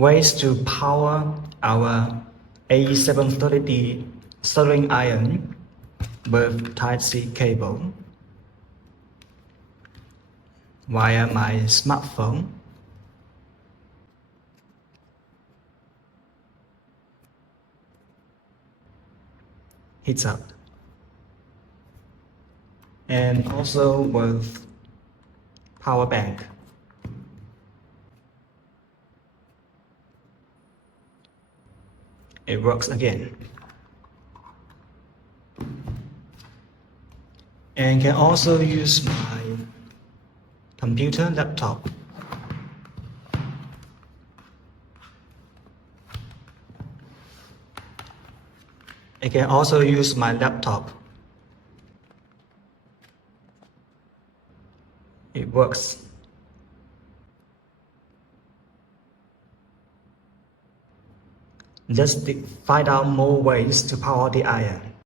ways to power our AE730D soldering iron with Type-C cable via my smartphone. Heats up. And also with power bank. It works again. And can also use my computer laptop. I can also use my laptop. It works. Let's find out more ways to power the iron.